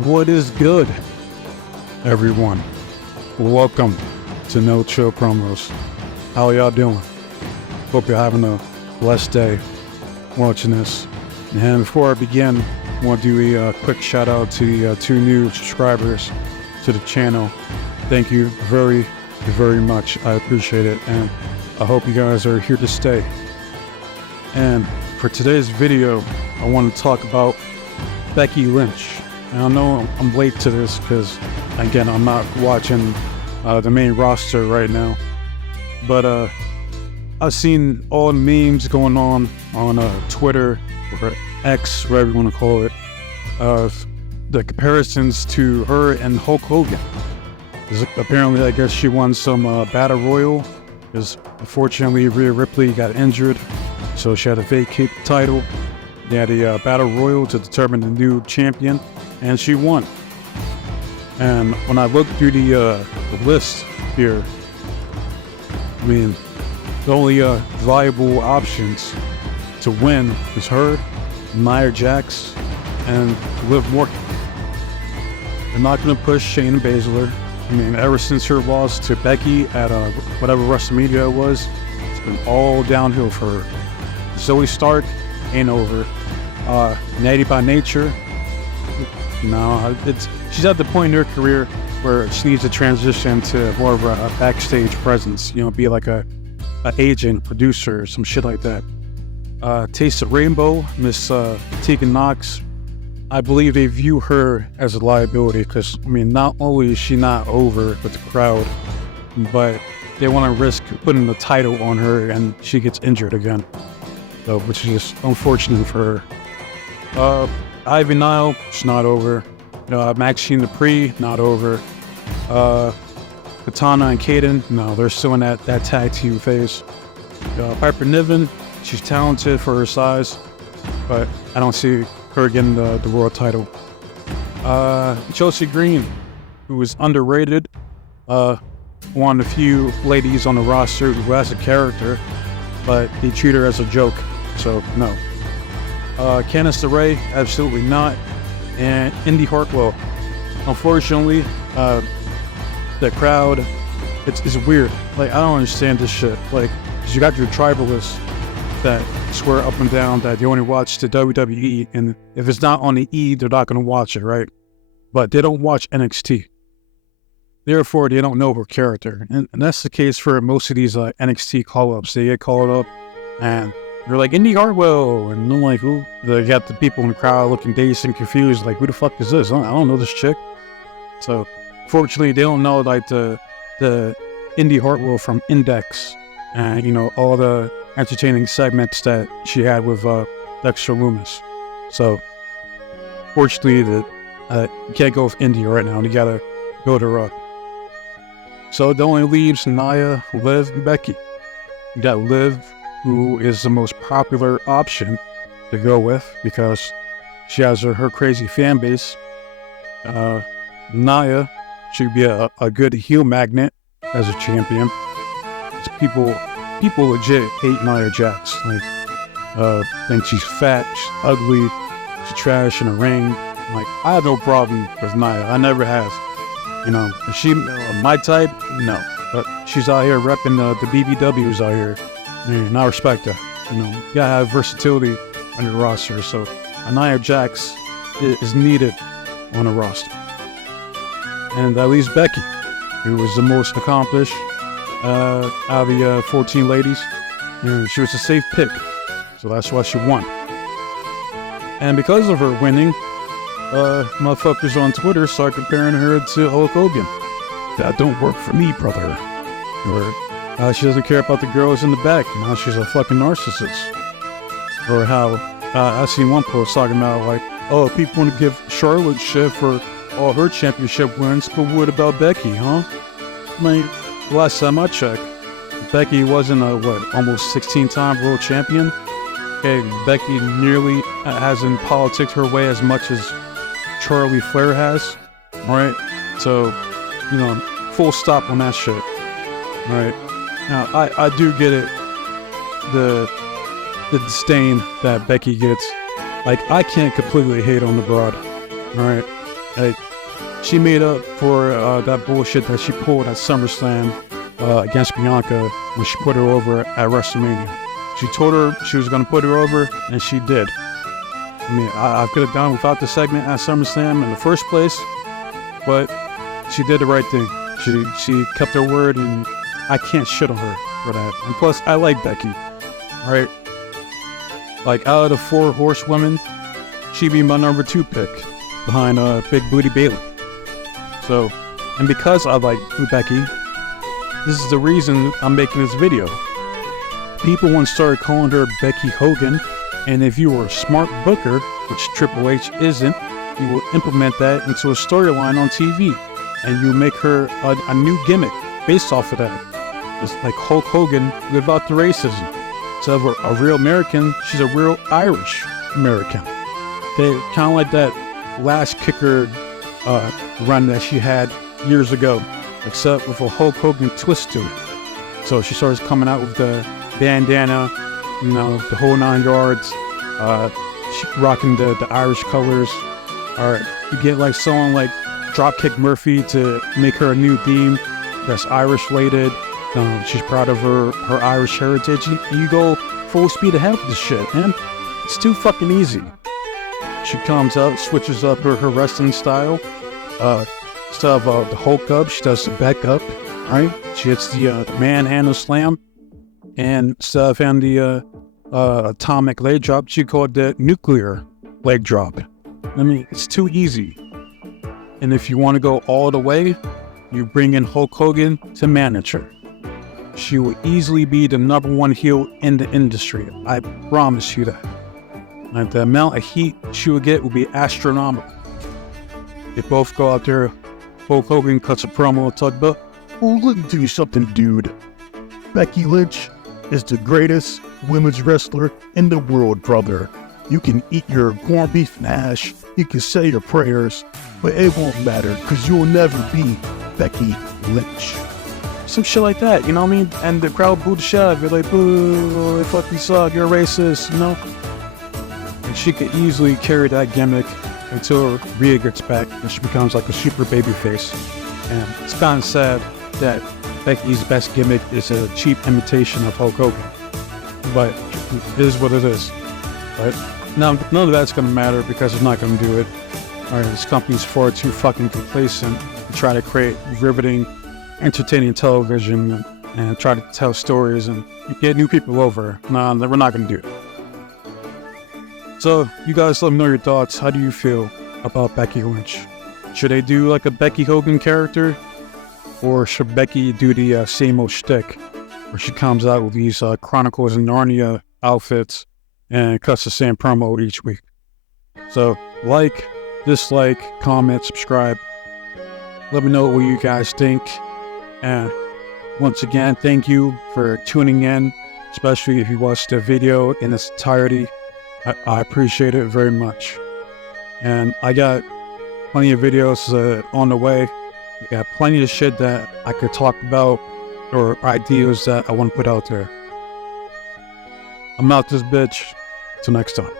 What is good, everyone? Welcome to No Chill Promos. How y'all doing? Hope you're having a blessed day watching this. And before I begin, I want to do a quick shout out to the 2 new subscribers to the channel. Thank you very, very much. I appreciate it, and I hope you guys are here to stay. And for today's video, I want to talk about Becky Lynch. And I know I'm late to this because, again, I'm not watching the main roster right now. But I've seen all the memes going on Twitter, or X, whatever you want to call it, of the comparisons to her and Hulk Hogan. Apparently, I guess she won some Battle Royal, because unfortunately Rhea Ripley got injured, so she had to vacate the title. They had a Battle Royal to determine the new champion, and she won. And when I looked through the list here, I mean, the only viable options to win is her, Nia Jax, and Liv Morgan. They're not going to push Shayna Baszler. I mean, ever since her loss to Becky at whatever WrestleMania it was, it's been all downhill for her. Zoe Stark ain't over. Natty by Nature, no, she's at the point in her career where she needs to transition to more of a backstage presence, be like a agent, producer, some shit like that. Taste of Rainbow, Miss Tegan Knox, I believe they view her as a liability because, I mean, not only is she not over with the crowd, but they want to risk putting the title on her and she gets injured again, so, which is just unfortunate for her. Ivy Nile, she's not over. Maxine Dupree, not over. Katana and Kaden, no, they're still in that tag team phase. Piper Niven, she's talented for her size, but I don't see her getting the world title. Chelsea Green, who is underrated, one of the few ladies on the roster who has a character, but they treat her as a joke, so no. Candice LeRae, absolutely not. And Indy Hartwell, unfortunately, the crowd, it's weird. Like, I don't understand this shit. Like, 'cause you got your tribalists that swear up and down that they only watch the WWE, and if it's not on the E, they're not going to watch it, right? But they don't watch NXT. Therefore, they don't know her character. And that's the case for most of these NXT call-ups. They get called up, and they're like, Indy Hartwell, and I'm like, who? They got the people in the crowd looking dazed and confused, like, who the fuck is this? I don't know this chick. So, fortunately, they don't know, like, the Indy Hartwell from Index, and, all the entertaining segments that she had with Dexter Lumis. So, fortunately, you can't go with Indy right now. You gotta build her up. So, it only leaves Nia, Liv, and Becky. You got Liv, who is the most popular option to go with because she has her crazy fan base. Nia should be a good heel magnet as a champion. People legit hate Nia Jax. Like, think she's fat, she's ugly, she's trash in the ring. Like, I have no problem with Nia. I never have. Is she my type? No. But she's out here repping the BBWs out here. And I respect that. You gotta have versatility on your roster. So Nia Jax is needed on a roster. And that leaves Becky, who was the most accomplished out of the 14 ladies. She was a safe pick, so that's why she won. And because of her winning, motherfuckers on Twitter start comparing her to Hulk Hogan. That don't work for me, brother. Or she doesn't care about the girls in the back. Now she's a fucking narcissist. Or how I seen one post talking about, like, oh, people want to give Charlotte shit for all her championship wins, but what about Becky, huh? I mean, last time I checked, Becky wasn't almost 16-time world champion. Okay, Becky nearly hasn't politicked her way as much as Charlie Flair has, right? So, full stop on that shit, right? Now, I do get it, the disdain that Becky gets. Like, I can't completely hate on the broad, right? Like, she made up for that bullshit that she pulled at SummerSlam against Bianca when she put her over at WrestleMania. She told her she was going to put her over, and she did. I mean, I could have done without the segment at SummerSlam in the first place, but she did the right thing. She kept her word, and I can't shit on her for that. And plus, I like Becky, right? Like, out of the 4 horsewomen, she'd be my number 2 pick behind Big Booty Bayley. So, and because I like Becky, this is the reason I'm making this video. People once started calling her Becky Hogan, and if you were a smart booker, which Triple H isn't, you will implement that into a storyline on TV, and you make her a new gimmick based off of that. It's like Hulk Hogan without the racism. Instead of a real American, she's a real Irish American. They kind of like that last kicker run that she had years ago, except with a Hulk Hogan twist to it. So she starts coming out with the bandana, you know, the whole 9 yards. She rocking the Irish colors. Or you get like someone like Dropkick Murphy to make her a new theme that's Irish related. She's proud of her Irish heritage. You go full speed ahead with this shit, man. It's too fucking easy. She comes out, switches up her wrestling style. Instead of the Hulk up, she does the back up, right? She hits the manhandle slam. And instead of having the atomic leg drop, she called the nuclear leg drop. I mean, it's too easy. And if you want to go all the way, you bring in Hulk Hogan to manage her. She will easily be the number 1 heel in the industry. I promise you that. And the amount of heat she will get will be astronomical. They both go out there. Hulk Hogan cuts a promo and talk about, "Oh, let me tell you something, dude. Becky Lynch is the greatest women's wrestler in the world, brother. You can eat your corned beef and hash, you can say your prayers, but it won't matter because you'll never be Becky Lynch." Some shit like that, you know what I mean? And the crowd booed the shit out of it, like, "Boo, they fucking suck, you're racist," you know? And she could easily carry that gimmick until Rhea gets back and she becomes like a super baby face. And it's kind of sad that Becky's best gimmick is a cheap imitation of Hulk Hogan. But it is what it is, right? Now, none of that's going to matter because it's not going to do it. All right, this company's far too fucking complacent to try to create riveting, entertaining television and try to tell stories and get new people over. No, we're not going to do it. So, you guys let me know your thoughts. How do you feel about Becky Lynch? Should they do like a Becky Hogan character? Or should Becky do the same old shtick, where she comes out with these Chronicles of Narnia outfits and cuts the same promo each week? So, like, dislike, comment, subscribe. Let me know what you guys think. And once again, thank you for tuning in, especially if you watched the video in its entirety. I appreciate it very much. And I got plenty of videos on the way. I got plenty of shit that I could talk about or ideas that I want to put out there. I'm out this bitch. Till next time.